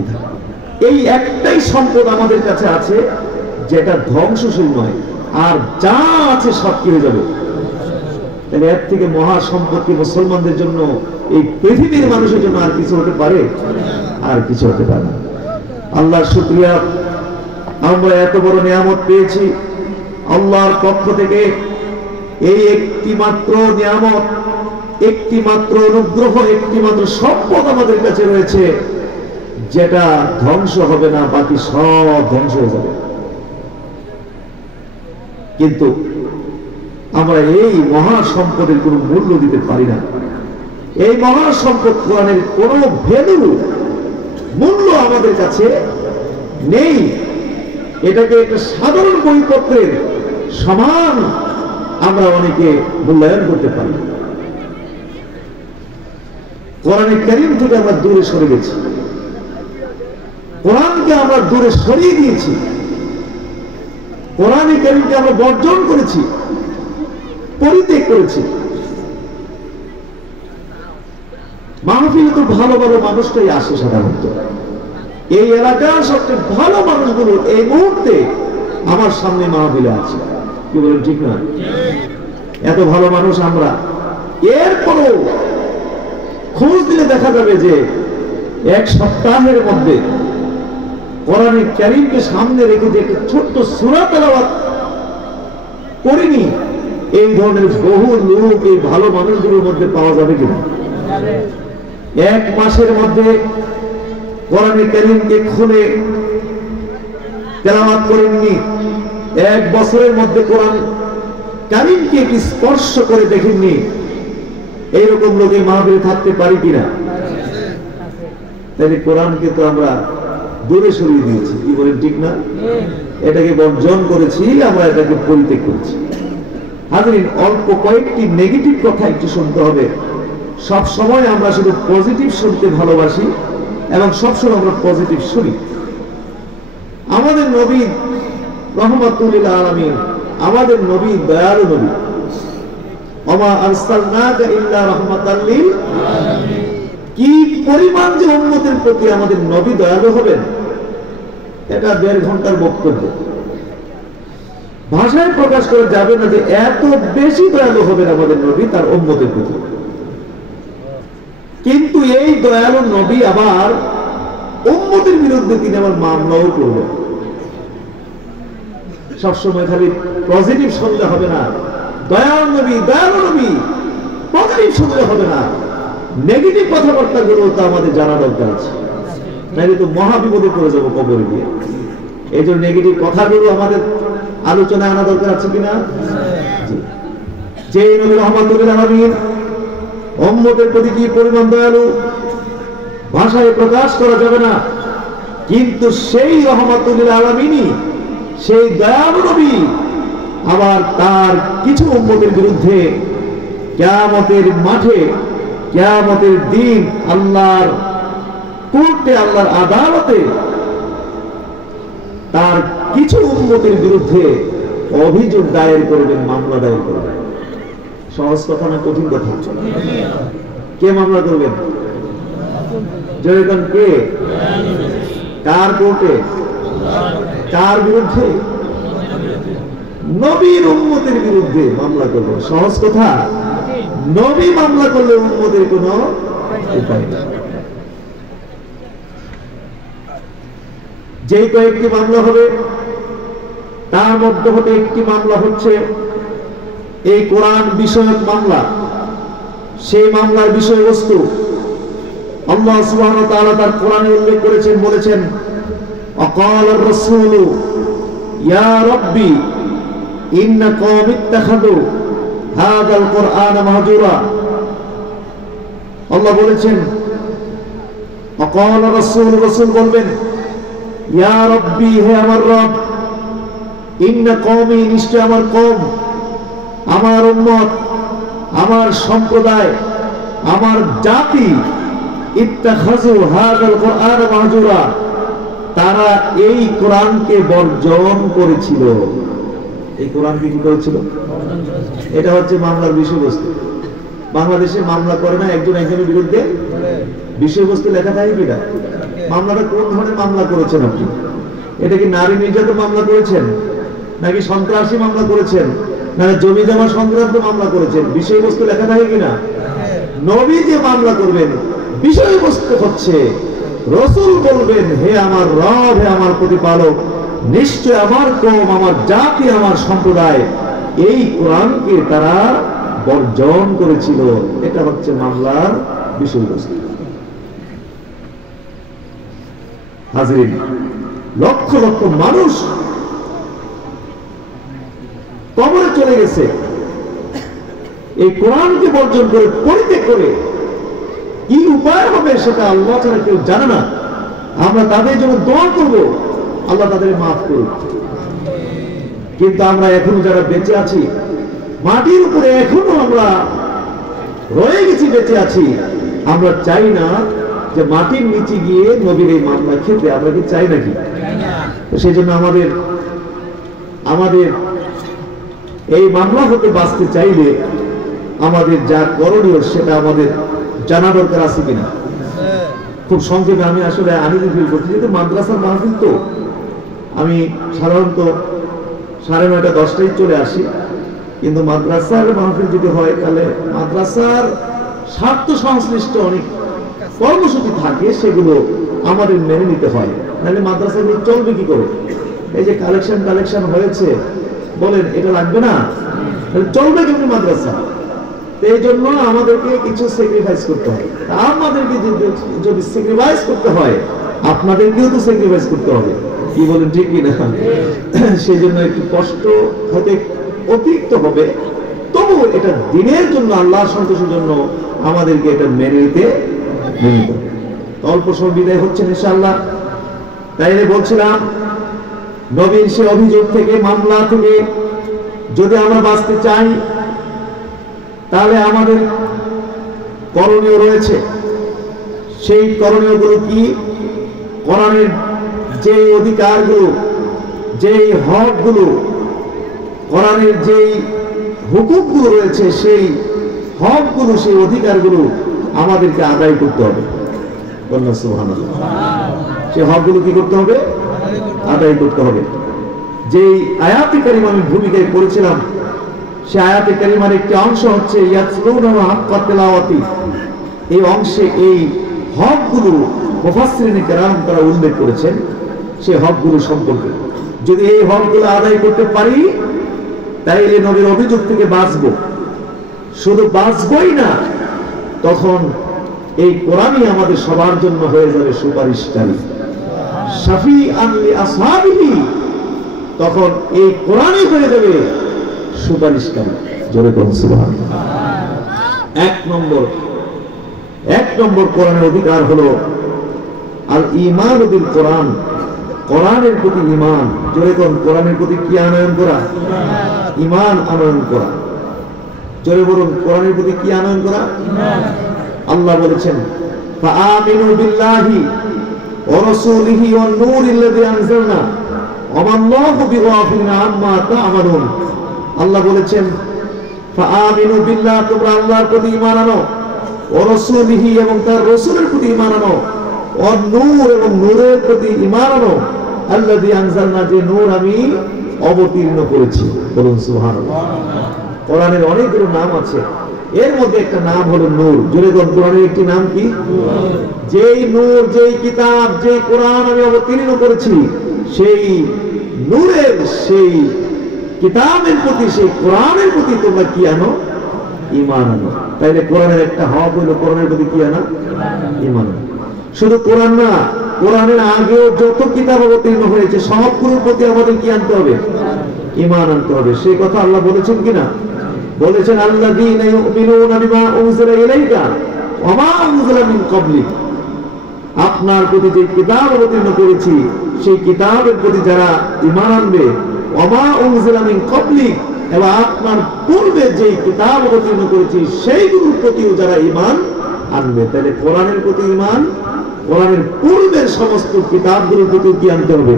বাকি থাকবে। এই একটাই সম্পদ আমাদের কাছে আছে যেটা ধ্বংসশীল নয়, আর যা আছে সব কি হয়ে যাবে। তাহলে এর থেকে মহা সম্পত্তি মুসলমানদের জন্য, এই পৃথিবীর মানুষের জন্য আর কিছু হতে পারে? আর কিছু হতে পারে না। আল্লাহর শুকরিয়া, আমরা এত বড় নিয়ামত পেয়েছি আল্লাহর পক্ষ থেকে। এই একটি মাত্র নিয়ামত, একটি মাত্র অনুগ্রহ, একটি মাত্র সম্পদ আমাদের কাছে রয়েছে যেটা ধ্বংস হবে না, বাকি সব ধ্বংস হয়ে যাবে। কিন্তু আমরা এই মহা সম্পদের কোনো মূল্য দিতে পারি না। এই মহা সম্পদ কোরআনের কোনো ভ্যালু, মূল্য আমাদের কাছে নেই। এটাকে একটা সাধারণ বইপত্রের সমান আমরা অনেকে মূল্যায়ন করতে পারি। কোরআনে কারীম থেকে আমরা দূরে সরে গেছি, কোরআনকে আমরা দূরে সরিয়ে দিয়েছি, কোরআনে কারীমকে আমরা বর্জন করেছি, পরিত্যাগ করেছি। মাহফিলে তো ভালো ভালো মানুষটাই আসে সাধারণত। এই এলাকার সবচেয়ে ভালো মানুষগুলো এই মুহূর্তে আমার সামনে মাহফিলে আছে, কি বলেন ঠিক না? এত ভালো মানুষ আমরা, এরপরও খোঁজ দিলে দেখা যাবে যে এক সপ্তাহের মধ্যে কোরআনে কারীমকে সামনে রেখে যে একটা ছোট্ট সূরা তেলাওয়াত করিনি, এই ধরনের বহু লোক এই ভালো মানুষগুলোর মধ্যে পাওয়া যাবে কিনা? এক মাসের মধ্যে কোরআনে কারীমকে খুলে তেলাওয়াত করেননি, এক বছরের মধ্যে কোরআন কারীমকে একটি স্পর্শ করে দেখেননি, এইরকম লোক এই মাহফিলে থাকতে পারি কিনা? তাই কোরআনকে তো আমরা দূরে সরিয়ে দিয়েছি, কি বলেন ঠিক না? এটাকে বর্জন করেছি, আমরা এটাকে পরিত্যাগ করেছি। হাজরিন, অল্প কয়েকটি নেগেটিভ কথা একটু শুনতে হবে। সব সময় আমরা শুধু পজিটিভ শুনতে ভালোবাসি এবং সবসময় আমরা পজিটিভ শুনি। আমাদের নবী রহমাতুল লিল আলামিন, আমাদের নবী দয়ালু নবী। ওমা আরসালনাকা ইল্লা রাহমাতাল লিল আলামিন। কি পরিমাণ যে উম্মতের প্রতি আমাদের নবী দয়ালু হবেন, এটা 1.5 ঘন্টার বক্তব্য, ভাষায় প্রকাশ করা যাবে না যে এত বেশি দয়ালু হবেন আমাদের নবী তার উম্মতের প্রতি। কিন্তু এই দয়ালু নবী আবার উম্মতের বিরুদ্ধে তিনি আবার মামলাও করবেন। সবসময় খালি পজিটিভ শুনলে হবে না। দয়ালু নবী, দয়ালু নবী, পজিটিভ শুনলে হবে না, নেগেটিভ কথাবার্তা গুলো তো আমাদের জানা দরকার আছে, নাহলে তো মহাবিপদে পড়ে যাবো কবরে গিয়ে। এই জন্য নেগেটিভ কথাগুলো আমাদের আলোচনায় আনা দরকার আছে কিনা? যে নবী রহমাতুল লিল আলামিন, উম্মতের প্রতি কি পরিমাণ দয়ালু ভাষায় প্রকাশ করা যাবে না। কিন্তু সেই রহমাতুল লিল আলামিনই, সেই দয়ালু নবী আবার তার কিছু উম্মতের বিরুদ্ধে কিয়ামতের মাঠে, কিয়ামতের দিন আল্লাহর কোর্টে, আল্লাহর আদালতে তার কিছু উম্মতের বিরুদ্ধে অভিযোগ দায়ের করবেন, মামলা দায়ের করবেন। সহজ কথা না কঠিন কথা? কে মামলা করবেন? যেরকম কে? কার কোর্টে? কার বিরুদ্ধে? নবীর উম্মতের বিরুদ্ধে মামলা করবেন। সহজ কথা? নবী মামলা করলে উম্মতের কোনো উপায় নেই। যেই কয়েকটি মামলা হবে তার মধ্যে হতে একটি মামলা হচ্ছে এই কোরআন বিষয়ক মামলা। সেই মামলার বিষয়বস্তু আল্লাহ সুবহানাহু ওয়া তাআলা তার কোরআনে উল্লেখ করেছেন, বলেছেন আকালার রাসূল ইয়া রাব্বি ইন্না কওমি ইত্তাখাযু হাযাল কুরআন মাহজুরা। আল্লাহ বলেছেন আকালার রাসূল, রাসূল বলবেন ইয়া রাব্বি, হে আমার রব, ইন্না কওমি, নিশ্চয় আমার কওম, আমার উম্মত, আমার সম্প্রদায়, আমার জাতি, ইত্তাখাযু হাযাল কুরআন মাহজুরা, তারা এই কোরআনকে বর্জন করেছিল। এই কোরআনকে কি করেছিল? এটা হচ্ছে মামলার বিষয়বস্তু। বাংলাদেশে মামলা করে না একজন একজনের বিরুদ্ধে, বিষয়বস্তু লেখা থাকে কিনা? মামলাটা কোন ধরনের মামলা করেছেন আপনি? এটা কি নারী নির্যাতন মামলা করেছেন, নাকি সন্ত্রাসী মামলা করেছেন, না জমি জমা সংক্রান্ত মামলা করেছেন? বিষয়বস্তু লেখা থাকে কিনা? নবী যে মামলা করবেন বিষয়বস্তু হচ্ছে রাসূল বলবেন, হে আমার রব, হে আমার প্রতিপালক, নিশ্চয় আমার কওম, আমার জাতি, আমার সম্প্রদায় এই কোরআনকে তারা বর্জন করেছিল। এটা হচ্ছে মামলার বিষয়বস্তু। হাজরিন, লক্ষ লক্ষ মানুষ কবরে চলে গেছে এই কোরআনকে বর্জন করে, পরিত্যাগ করে। কি উপায় হবে সেটা আল্লাহ ছাড়া কেউ জানে না। আমরা তাদের জন্য দোয়া করব, আল্লাহ তাদের মাফ করুক। কিন্তু আমরা এখনো যারা বেঁচে আছি, মাটির উপরে এখনো আমরা রয়ে গেছি, বেঁচে আছি, আমরা চাই না যে মাটির নিচে গিয়ে নবীর এই মামলা খেতে। আমরা কি চাই নাকি? সেই জন্য আমাদের এই মামলা হতে বাঁচতে চাইলে আমাদের যা করণীয় সেটা আমাদের জানা দরকার আছে কিনা। খুব সংক্ষেপে আমি আসলে আনন্দ ফিল করছি, যেহেতু মাদ্রাসার মাহফিল, তো আমি সাধারণত 9:30 10টায় চলে আসি। কিন্তু মাদ্রাসার মাহফিল যদি হয় তাহলে মাদ্রাসার স্বার্থ সংশ্লিষ্ট অনেক কর্মসূচি থাকে, সেগুলো আমাদের মেনে নিতে হয়, নাহলে মাদ্রাসাগুলো চলবে কি করে? এই যে কালেকশন হয়েছে, বলেন এটা লাগবে না, তাহলে চলবে কেমনি মাদ্রাসা? এই জন্য আমাদেরকে কিছু স্যাক্রিফাইস করতে হয়। আমাদেরকে যদি স্যাক্রিফাইস করতে হয়, আপনাদেরকেও তো স্যাক্রিফাইস করতে হবে। কি বলেন, ঠিক কিনা? সেই জন্য একটু কষ্ট হতে অতিরিক্ত হবে, তবু এটা দিনের জন্য, আল্লাহর সন্তোষের জন্য আমাদেরকে এটা মেনে নিতে হবে। অল্প সময় বিদায় হচ্ছেন ইনশাআল্লাহ। তাইলে বলছিলাম, নবীর সে অভিযোগ থেকে, মামলা থেকে যদি আমরা বাঁচতে চাই, তাহলে আমাদের করণীয় রয়েছে। সেই করণীয়গুলো কি? কোরআনের যে অধিকারগুলো, যেই হকগুলো, কোরআনের যেই হুকুমগুলো রয়েছে, সেই হকগুলো, সেই অধিকারগুলো আমাদেরকে আদায় করতে হবে। সুবহানাল্লাহ। সেই হকগুলো কি করতে হবে? আদায় করতে হবে। যেই আয়াতে কারিমা আমি ভূমিকায় পড়েছিলাম, সে আয়াতে কারিমার একটি অংশ হচ্ছে ইয়াতলুনা হাক্কা তিলাওয়াতি। এই অংশে এই হকগুলো মুফাসসিরিনে কেরাম তারা উল্লেখ করেছেন, সেই হকগুলো সম্পর্কে। যদি এই হকগুলো আদায় করতে পারি, তাইলে নবীর অভিযোগ থেকে বাঁচব। শুধু বাঁচবই না, তখন এই কোরআনই আমাদের সবার জন্য হয়ে যাবে সুপারিশকারী, শাফিআন লি আসহাবিহি। তখন এই কোরআনই হয়ে যাবে সুপারিশকারী। জোরে বলুন সুবহানাল্লাহ। এক নম্বর কোরআনের অধিকার হলো আল ঈমান বিল কোরআন, কোরআনের প্রতি ঈমান। জোরে বলুন, কোরআনের প্রতি কি আনয়ন করা? ঈমান আনয়ন করা। জোরে বলুন, কোরআনের প্রতি কি আনয়ন করা? আল্লাহ বলেছেন, ফাআমিনু বিল্লাহি ওয়া রাসূলিহি ওয়ান নূরিল্লাযী আনজালনা ওয়া মাল্লাহু বিগাফিলিন আম্মা তা'মালুন। আল্লাহ বলেছেন, ফাআমিনু বিল্লাহ, তোমরা আল্লাহর প্রতি ঈমান আনো, ওয়া রাসূলিহি, এবং তার রাসূলের প্রতি ঈমান আনো, ওয়ান নূর, এবং নূরের প্রতি ঈমান আনো, আল্লাযী আনজালনা, যে নূর আমি অবতীর্ণ করেছি। বলুন সুবহানাল্লাহ। কোরআনের অনেকগুলো নাম আছে, এর মধ্যে একটা নাম হলো নূর। জোরে বলুন, কোরআনের একটি নাম কি? যেই নূর, যেই কিতাব, যেই কোরআন আমি অবতীর্ণ করেছি, সেই নূরের, সেই কিতাবের প্রতি, সেই কোরআনের প্রতি তোমরা কি আনো? ঈমান আনো। তাইলে কোরআনের একটা হক হলো কোরআনের প্রতি কি আনা? ঈমান আনো। শুধু কোরআন না, কোরআনের আগেও যত কিতাব অবতীর্ণ হয়েছে সবগুলোর প্রতি আমাদের কি আনতে হবে? ঈমান আনতে হবে। সেই কথা আল্লাহ বলেছেন কিনা? বলেছেন, আল্লাযীনা ইউমিনুনা বিমা উনজিলা ইলাইকা ওয়া মা উনজিলা মিন ক্বাবলিক। আপনার প্রতি যে কিতাব অবতীর্ণ করেছি, সেই কিতাবের প্রতি যারা ঈমান আনবে, ওয়া মা উনজিলা মিন ক্বাবলিক, এবং আপনার পূর্বে যে কিতাব অবতীর্ণ করেছি সেইগুলোর প্রতিও যারা ঈমান আনবে। তাহলে কোরআনের প্রতি ঈমান, কোরআনের পূর্বের সমস্ত কিতাবগুলোর প্রতি কি আনতে হবে?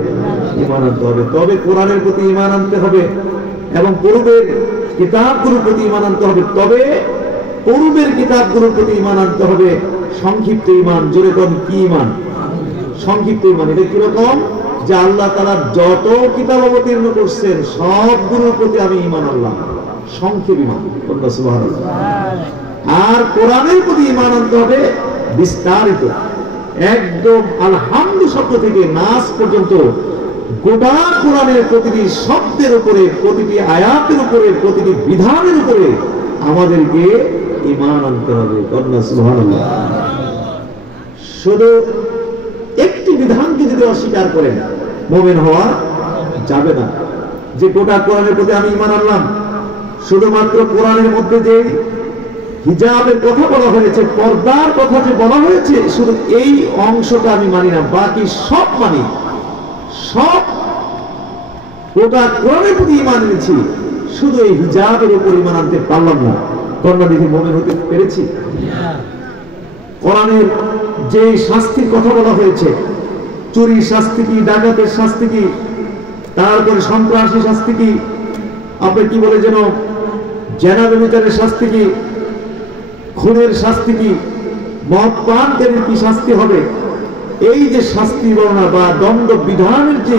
ঈমান আনতে হবে। তবে কোরআনের প্রতি ঈমান আনতে হবে এবং পূর্বের কিতাবগুলোর প্রতি ঈমান আনতে হবে, তবে পূর্বের কিতাবগুলোর প্রতি ঈমান আনতে হবে সংক্ষিপ্ত ঈমান। জোরে কোন কি ঈমান? সংক্ষিপ্ত ঈমান। এটা কিরকম? যে আল্লাহ তাআলা যত কিতাব অবতীর্ণ করছেন সবগুলোর প্রতি আমি ঈমান আনলাম, সংক্ষেপ ঈমান। সুবহানাল্লাহ। আর কোরআনের প্রতি ঈমান আনতে হবে বিস্তারিত, একদম আলহামদু শব্দ থেকে নাস পর্যন্ত গোটা কোরআনের প্রতিটি শব্দের উপরে, প্রতিটি আয়াতের উপরে, প্রতিটি বিধানের উপরে আমাদেরকে ঈমান আনতে হবে। সুবহানাল্লাহ। শুধু একটি বিধানকে যদি অস্বীকার করেন মুমিন হওয়া যাবে না। যে গোটা কোরআনের প্রতি আমি ঈমান আনলাম, শুধুমাত্র কোরআনের মধ্যে যে হিজাবের কথা বলা হয়েছে, পর্দার কথা যে বলা হয়েছে, শুধু এই অংশটা আমি মানি না, বাকি সব মানি। সব গোটা কোরআনের প্রতি ঈমান এনেছি, শুধু এই হিজাবের উপর ঈমান আনতে পারলাম না। কন্যা দেখে মুমিন হতে পেরেছি? কোরআনের যে শাস্তির কথা বলা হয়েছে, চুরির শাস্তি কি, ডাকাতের শাস্তি কি, তারপরে সন্ত্রাসী শাস্তি কি, আপনি কি বলে যেন জেনা ব্যভিচারের শাস্তি কি, খুনের শাস্তি কি, মদ পানকারীর কি শাস্তি হবে, এই যে শাস্তি বর্ণনা বা দণ্ড বিধানের যে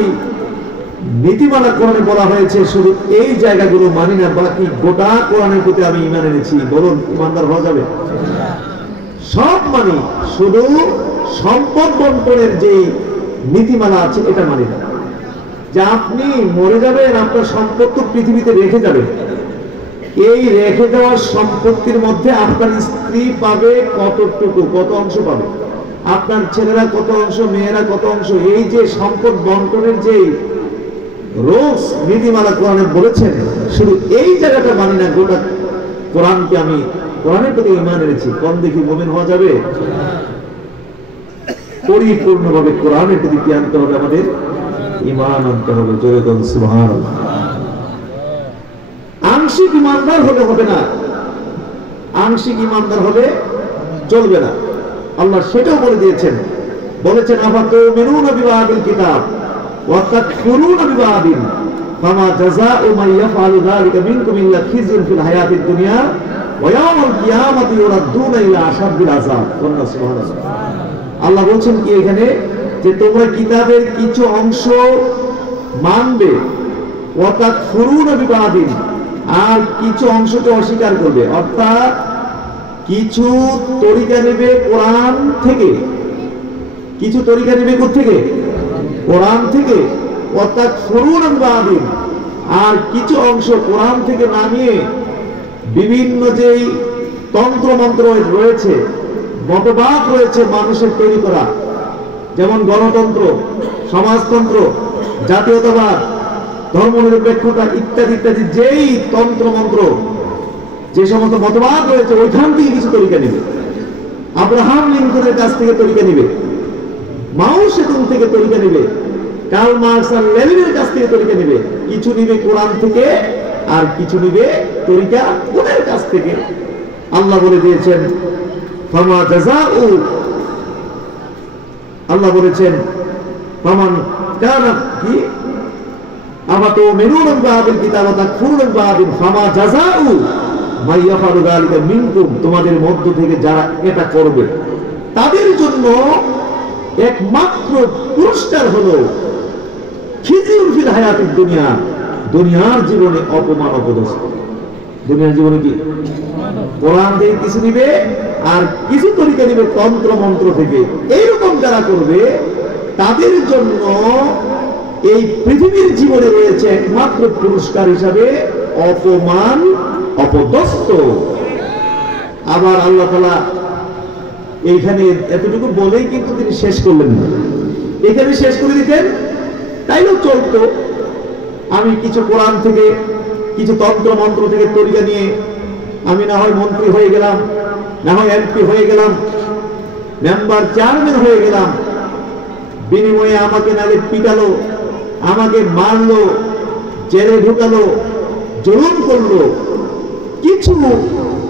নীতিমালা কোরআনে বলা হয়েছে, শুধু এই জায়গাগুলো মানি না, বাকি গোটা কোরআনের প্রতি আমি ঈমান এনেছি। বলুন, ঈমানদার হওয়া যাবে? সব মানি, শুধু সম্পদ বন্টনের যে নীতিমালা আছে এটা মানি না। যে আপনি মরে যাবেন, আপনার সম্পদ তো পৃথিবীতে রেখে যাবেন, এই রেখে যাওয়ার সম্পত্তির মধ্যে আপনার স্ত্রী পাবে কতটুকু, কত অংশ পাবে, আপনার ছেলেরা কত অংশ, মেয়েরা কত অংশ, এই যে সম্পদ বন্টনের যে রোজ নীতিমালা কোরআনে বলেছেন, শুধু এই জায়গাটা মানি না, গোটা কোরআনকে আমি কোরআনের প্রতি ঈমান এনেছি। কোন দেখি মুমিন হওয়া যাবে? পরিপূর্ণভাবে কোরআনের প্রতি কি আনতে হবে? আমাদের ঈমান আনতে হবে। জোরে বলুন সুবহানাল্লাহ। আংশিক ঈমানদার হলে হবে না, আংশিক ঈমানদার হলে চলবে না। আল্লাহ সেটাও বলে দিয়েছেন, বলেছেন আফাতুমিনুনা বিবাদিল কিতাব ওয়া তাকফুরুনা বিবাদিন ফামা জাযাউ মান ইয়াফআলু যালিকা মিনকুম ইল্লা খিজুন ফিল হায়াতিদ দুনিয়া ওয়া ইয়াউমাল কিয়ামাতি ইউরাদ্দুনা ইলা আশাদ্দিল আযাব। সুবহানাল্লাহ। আল্লাহ বলছেন কি এখানে, যে তোমরা কিতাবের কিছু অংশ মানবে, ওয়া তাকফুরুনা বিবাদিন, আর কিছু অংশকে অস্বীকার করবে। অর্থাৎ কিছু তরিকা নেবে কোরআন থেকে, কিছু তরিকা নেবে কোথা থেকে? কোরআন থেকে। অর্থাৎ ফুরুন বাদিন, আর কিছু অংশ কোরআন থেকে না নিয়ে বিভিন্ন যেই তন্ত্র মন্ত্র রয়েছে, মতবাদ রয়েছে মানুষের তৈরি করা, যেমন গণতন্ত্র, সমাজতন্ত্র, জাতীয়তাবাদ, ধর্মনিরপেক্ষতা ইত্যাদি ইত্যাদি, যেই তন্ত্র মন্ত্র, যে সমস্ত মতবাদ রয়েছে, ওইখান থেকে কিছু তরিকা নেবে। আব্রাহাম লিঙ্কনের কাছ থেকে তরিকা নেবে, মাও সেতুং থেকে তরিকা নেবে, কার্ল মার্কস আর লেনিনের কাছ থেকে তরিকা নেবে। কিছু নিবে কোরআন থেকে, আর কিছু নিবে তরিকা ওদের কাছ থেকে। আল্লাহ বলে দিয়েছেন ফামা জাযাউ, আল্লাহ বলেছেন ফামান কানা কি আফাতুমিনুনা বিবাদিল কিতাব ওয়া তাকফুরুনা বিবাদিন ফামা জাযাউ মান ইয়াফআলু যালিকা মিনকুম, তোমাদের মধ্য থেকে যারা এটা করবে তাদের জন্য একমাত্র পুরস্কার হলো খিজিউন ফিল হায়াতিদ দুনিয়া, দুনিয়ার জীবনে অপমান, অপদস্থ। দুনিয়ার জীবনে কি? কোরআন থেকে কিছু নিবে, আর কিছু তরিকা নিবে তন্ত্র মন্ত্র থেকে। এইরকম যারা করবে তাদের জন্য এই পৃথিবীর জীবনে রয়েছে একমাত্র পুরস্কার হিসাবে অপমান, অপদস্থ। আবার আল্লাহ তাআলা এইখানে এতটুকু বলেই কিন্তু তিনি শেষ করলেন না, এখানে শেষ করে দিতেন তাইলেও চলতো। আমি কিছু কোরআন থেকে, কিছু তন্ত্র মন্ত্র থেকে তরিকা নিয়ে আমি না হয় মন্ত্রী হয়ে গেলাম, না হয় এমপি হয়ে গেলাম, মেম্বার চেয়ারম্যান হয়ে গেলাম, বিনিময়ে আমাকে নালে পিটালো, আমাকে মারলো, জেলে ঢুকালো, জুলুম করলো। কিছু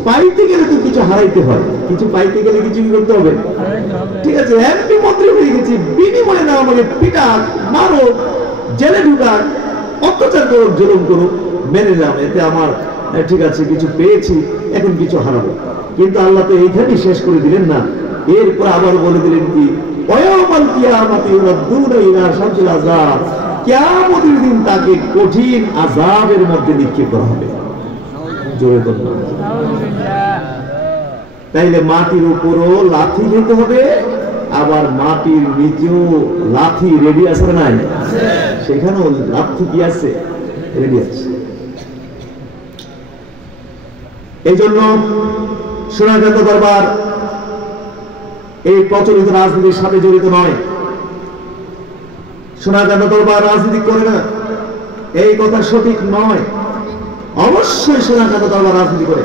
পাইতে গেলে তো কিছু হারাইতে হয়, কিছু পাইতে গেলে কিছু কি করতে হবে? ঠিক আছে, এমপি মন্ত্রী হয়ে গেছি, বিনিময়ে না আমাকে পিটাক, মারো, জেলে ঢুকাক, অত্যাচার করুক, জুলুম করুক, মেনে নিলাম, এতে আমার ঠিক আছে কিছু পেয়েছি, এখন কিছু হারাবো। কিন্তু আল্লাহ তো এইখানেই শেষ করে দিলেন না, এরপর আবার বলে দিলেন কি, ওয়ায়াউমাল কিয়ামাতি ইউরাদ্দুনা ইলা শাদ্দিল আযাব, কিয়ামতের দিন তাকে কঠিন আযাবের মধ্যে নিক্ষেপ করা হবে। জোরে বলুন নাউযুবিল্লাহ। তাইলে মাটির উপরও লাথি খেতে হবে, আবার মাটির নিচেও লাথি রেডি আছে না নাই? সেখানেও লাথি কি আছে? রেডি আছে। এই জন্য সোনারগাঁ দরবার এই প্রচলিত রাজনীতির সাথে জড়িত নয়। সোনারগাঁ দরবার রাজনীতি করে না, এই কথা সঠিক নয়। অবশ্যই সোনারগাঁ দরবার রাজনীতি করে,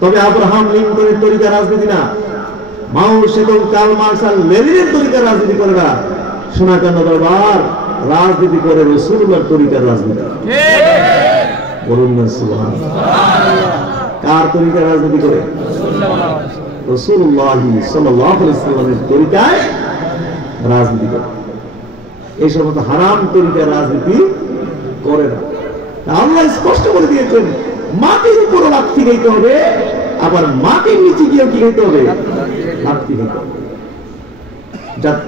তবে আব্রাহাম লিঙ্কনের তরিকা রাজনীতি না, মাও সেতুং, কার্ল মার্কস আর লেনিনের তরিকার রাজনীতি করে না। সোনারগাঁ দরবার রাজনীতি করে রাসূলুল্লাহর তরিকার রাজনীতি। বলুন না সুবহানাল্লাহ। কার তরিকার রাজনীতি করে? রাসূলুল্লাহ সাল্লাল্লাহু আলাইহি ওয়াসাল্লামের তরিকায় রাজনীতি করে। এই সমস্ত হারাম তরিকার রাজনীতি করে না। আল্লাহ স্পষ্ট করে দিয়েছেন, মাটির উপর লাথি খাইতে হবে, আবার মাটির নিচে গিয়ে কি খাইতে হবে? লাথি খাইতে হবে।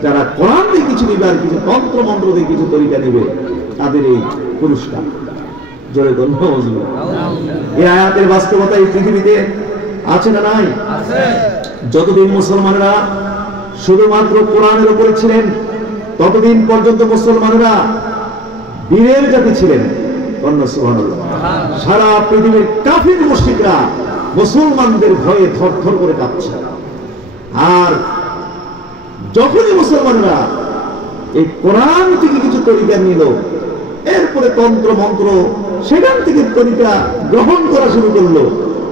যারা কোরআন দিয়ে কিছু নিবে আর কিছু তন্ত্র মন্ত্র দিয়ে কিছু তরিকা নিবে, তাদের এই পুরস্কার। জোরে বলুন নাউযুবিল্লাহ। এই আয়াতের বাস্তবতা এই পৃথিবীতে আছে না নাই? আছে। যতদিন মুসলমানরা শুধুমাত্র কোরআনের উপরে ছিলেন, ততদিন পর্যন্ত মুসলমানরা বীরের জাতি ছিলেন। সুবহানাল্লাহ। সারা পৃথিবীর কাফির মুশরিকরা মুসলমানদের ভয়ে থরথর করে কাঁপছে। আর যখনই মুসলমানরা এই কোরআন থেকে কিছু তরিকা নিল, এরপরে তন্ত্র মন্ত্র সেখান থেকে তরিকা গ্রহণ করা শুরু করলো,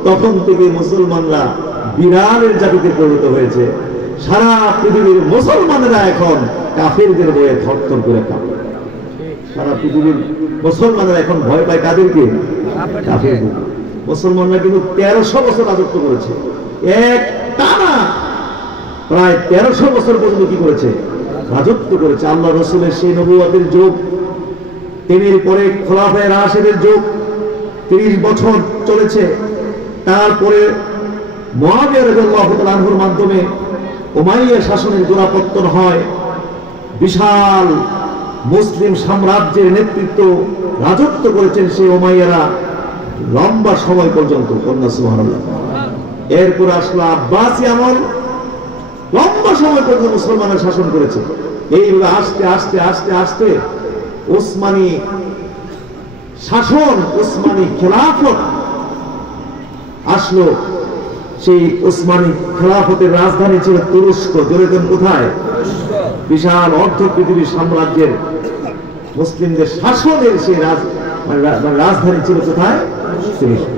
তখন থেকে মুসলমানরা বিরাটের জাতিতে পরিণত হয়েছে। সারা পৃথিবীর মুসলমানেরা এখন কাফিরদের ভয়ে থরথর করে কাঁপে। সারা পৃথিবীর মুসলমানরা এখন ভয় পায় কাদেরকে? কাফিরদের। মুসলমানরা কিন্তু 1300 বছর রাজত্ব করেছে, এক টানা প্রায় 1300 বছর পর্যন্ত কি করেছে? রাজত্ব করেছে। আল্লাহ রাসূলের সেই নবুয়তের যুগ, তিনি পরে খোলাফায়ে রাশিদের যুগ 30 বছর চলেছে। তারপরে মুআবিয়া রাদিয়াল্লাহু তাআলা আনহুর মাধ্যমে উমাইয়া শাসনের গোড়াপত্তন হয়। বিশাল মুসলিম সাম্রাজ্যের নেতৃত্ব রাজত্ব করেছেন সেই উমাইয়ারা লম্বা সময় পর্যন্ত। সুবহানাল্লাহ। এরপর আসলো আব্বাসী আমল, লম্বা সময় পর্যন্ত মুসলমানরা শাসন করেছে। এইভাবে আস্তে আস্তে আস্তে আস্তে উসমানী শাসন, উসমানী খেলাফত আসলো। সেই উসমানী খেলাফতের রাজধানী ছিল তুরস্ক। জোরেন কোথায়? বিশাল অর্ধ পৃথিবীর সাম্রাজ্যের মুসলিমদের শাসনের সেই রাজধানী ছিল কোথায়? তুরস্ক।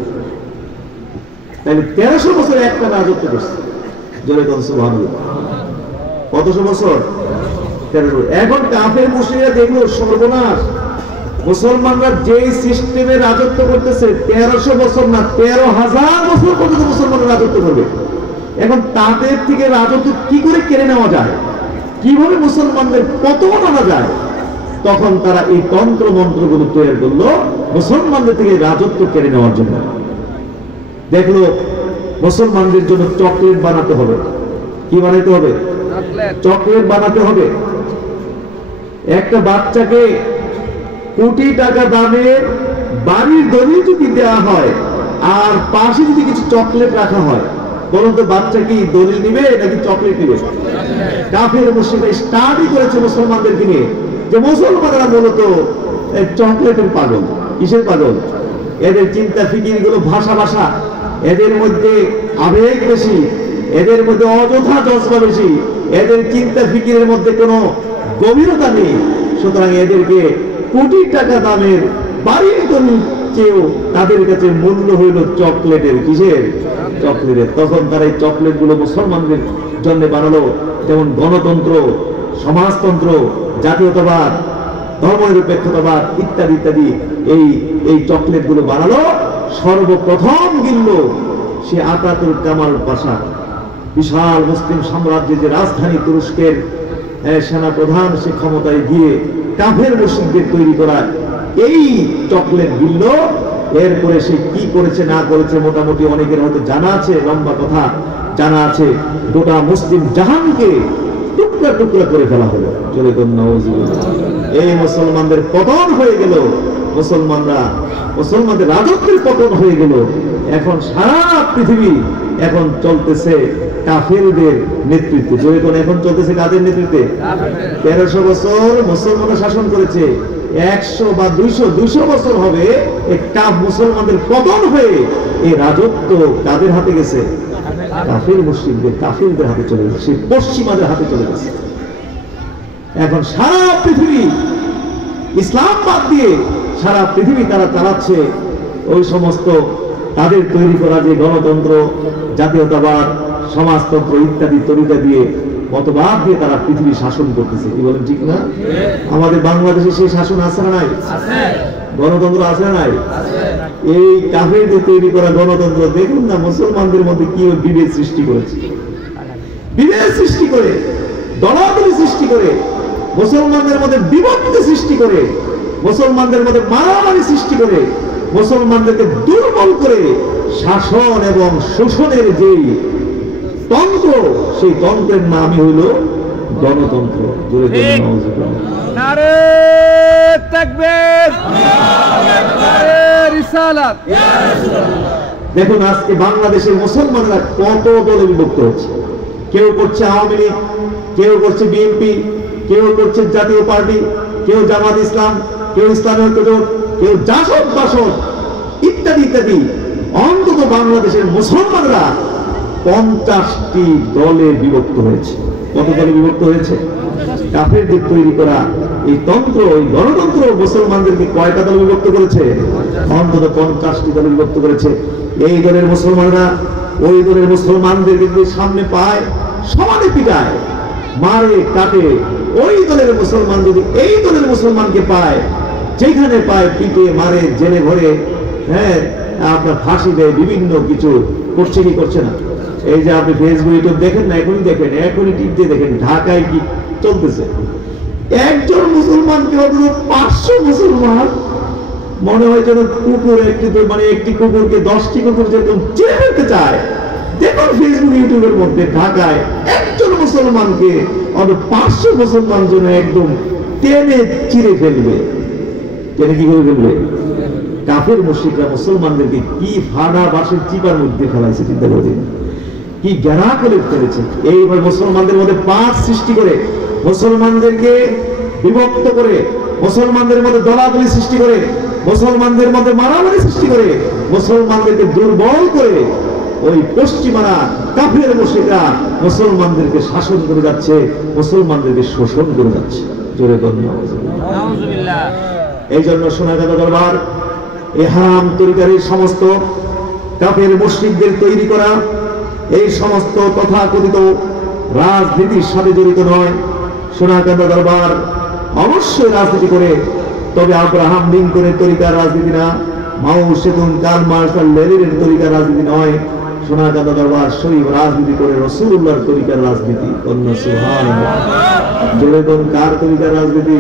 তাহলে 1300 বছর একটা রাজত্ব করছে। জোরেন সুবহানাল্লাহ। কতশো বছর? 1300। এখন কাফের মুশরিকরা দেখলো সর্বনাশ, মুসলমানরা যে সিস্টেমে রাজত্ব করতেছে 1300 বছর না 13,000 বছর পর্যন্ত মুসলমানরা রাজত্ব করবে। এখন তাদের থেকে রাজত্ব কি করে কেড়ে নেওয়া যায়, কিভাবে মুসলমানদের পতন আনা যায়, তখন তারা এই তন্ত্র মন্ত্রগুলো তৈরি করলো মুসলমানদের থেকে রাজত্ব কেড়ে নেওয়ার জন্য। দেখলো মুসলমানদের জন্য চকলেট বানাতে হবে। কি বানাতে হবে? চকলেট বানাতে হবে। একটা বাচ্চাকে কোটি টাকা দামের বাড়ির দলিল যদি দেওয়া হয় আর পাশে যদি কিছু চকলেট রাখা হয়, বলুন তো বাচ্চা কি দলিল নিবে নাকি চকলেট নিবে? কাফের মুশরিকরা স্টাডি করেছে মুসলমানদেরকে নিয়ে যে মুসলমানরা মূলত চকলেটের পাগল। কিসের পাগল? এদের চিন্তা ফিকির গুলো ভাষা ভাষা, এদের মধ্যে আবেগ বেশি, এদের মধ্যে অযথা জজবা বেশি, এদের চিন্তা ফিকিরের মধ্যে কোনো গভীরতা নেই। সুতরাং এদেরকে কোটি টাকা দামের বাড়ির দলিল চেয়েও তাদের কাছে মূল্য হইল চকলেটের। কিসের? চকলেটের। তখন তারা এই চকলেট গুলো মুসলমানদের জন্য বানালো। যেমন গণতন্ত্র, সমাজতন্ত্র, জাতীয়তাবাদ, ধর্মনিরপেক্ষতাবাদ ইত্যাদি ইত্যাদি এই চকলেট গুলো বানালো। সর্বপ্রথম গিলল সে আতাতুল কামাল পাশা, বিশাল মুসলিম সাম্রাজ্যের যে রাজধানী তুরস্কের সেনা প্রধান, সে ক্ষমতায় গিয়ে কাফের মুশরিকদের তৈরি করা এই চকলেট গিলল। এরপরে সে কি করেছে না করেছে মোটামুটি অনেকের হয়তো জানা আছে, লম্বা কথা জানা আছে। গোটা মুসলিম জাহানকে টুকরা টুকরা করে ফেলা হলো। চলে তো নাউজুবিল্লাহ। এই মুসলমানদের পতন হয়ে গেল, মুসলমানদের রাজত্বের পতন হয়ে গেল। এখন সারা পৃথিবী এখন চলতেছে কাফেরদের নেতৃত্বে। জোরে কোন এখন চলতেছে কাদের নেতৃত্বে? 1300 বছর মুসলমানরা শাসন করেছে। 100 বা 200 বছর হবে এই মুসলমানদের পতন হয়ে এই রাজত্ব কাদের হাতে গেছে? কাফের মুশরিকদের, কাফেরদের হাতে চলে গেছে, সেই পশ্চিমাদের হাতে চলে গেছে। এখন সারা পৃথিবী ইসলাম বাদ দিয়ে সারা পৃথিবী তারা চালাচ্ছে ওই সমস্ত তাদের তৈরি করা যে গণতন্ত্র, জাতীয়তাবাদ, সমাজতন্ত্র ইত্যাদি তরিকা দিয়ে, মতবাদ দিয়ে তারা পৃথিবী শাসন করতেছে। কি বলেন ঠিক না? আমাদের বাংলাদেশে সেই শাসন আছে না নাই? গণতন্ত্র আছে না নাই? এই কাফেরদের তৈরি করা গণতন্ত্র দেখুন না মুসলমানদের মধ্যে কি বিভেদ সৃষ্টি করেছে। বিভেদ সৃষ্টি করে, দলাদলি সৃষ্টি করে, মুসলমানদের মধ্যে বিভক্তি সৃষ্টি করে, মুসলমানদের মধ্যে মারামারি সৃষ্টি করে, মুসলমানদেরকে দুর্বল করে শাসন এবং শোষণের যেই তন্ত্র, সেই তন্ত্রের নামই হইল গণতন্ত্র। নারে তাকবীর, নারে রিসালাত। দেখুন আজকে বাংলাদেশের মুসলমানরা কত দলে বিভক্ত হচ্ছে। কেউ করছে আওয়ামী লীগ, কেউ করছে বিএনপি, কেউ করছে জাতীয় পার্টি, কেউ জামাত ইসলাম, কেউ ইসলামী ঐক্যজোট, কেউ জাসদ বাসদ ইত্যাদি ইত্যাদি। অন্তত বাংলাদেশের মুসলমানরা 50টি দলে বিভক্ত হয়েছে। কত দলে বিভক্ত হয়েছে? কাফেরদের তৈরি করা এই তন্ত্র, এই গণতন্ত্র মুসলমানদেরকে কয়টা দলে বিভক্ত করেছে? অন্তত 50টি দলে বিভক্ত করেছে। এই দলের মুসলমানরা ওই দলের মুসলমানদেরকে সামনে পায়, সমানে পিটায়, মারে, কাটে। ওই দলের মুসলমান যদি এই দলের মুসলমানকে পায়, যেখানে পায় পিটে, মারে, জেলে ভরে, হ্যাঁ আপনার ফাঁসি দেয়, বিভিন্ন কিছু করছে। কি করছে না? এই যে আপনি ফেসবুক ইউটিউব দেখেন না, এখনই দেখেন, এখনই টিপ দিয়ে দেখেন ঢাকায় কি চলতেছে। একজন মুসলমানকে অন্তত 500 মুসলমান মনে হয় যেন কুকুর একটি কুকুরকে 10টি কুকুর যেরকম চিড়ে ফেলতে চায়। দেখুন ফেসবুক ইউটিউবের মধ্যে ঢাকায় একজন মুসলমানকে অন্তত 500 মুসলমান যেন একদম টেনে চিড়ে ফেলবে। টেনে কি করে ফেলবে? কাফের মুশরিকরা মুসলমানদেরকে কি ফাড়া বাঁশের চিপার মধ্যে ফেলাইছে, চিন্তা করে দিন। কি জ্ঞানা করে ফেলেছে। এইভাবে মুসলমানদের মধ্যে পাঁচ সৃষ্টি করে, মুসলমানদেরকে বিভক্ত করে, মুসলমানদের মধ্যে দলাদলি সৃষ্টি করে, মুসলমানদের মধ্যে মারামারি সৃষ্টি করে, মুসলমানদেরকে দুর্বল করে ওই পশ্চিমারা কাফের মুশরিকরা মুসলমানদেরকে শাসন করে যাচ্ছে, মুসলমানদেরকে শোষণ করে যাচ্ছে। জোরে বলুন নাউজুবিল্লাহ। এই জন্য সোনাগাদা দরবার এই হারাম তরিকার এই সমস্ত কাফের মুশরিকদের তৈরি করা এই সমস্ত তথাকথিত রাজনীতির সাথে জড়িত নয়। সোনাকান্দা দরবার অবশ্যই রাজনীতি করে, তবে আব্রাহাম লিঙ্কনের তরিকার রাজনীতি না, মাও সেতুন, কার্ল মার্কস আর লেনিনের তরিকার রাজনীতি নয়। সোনাকান্দা দরবার শরীফ রাজনীতি করে রাসূলুল্লাহর তরিকার রাজনীতি। সুবহানাল্লাহ। জোরে বলুন কার তরিকার রাজনীতি?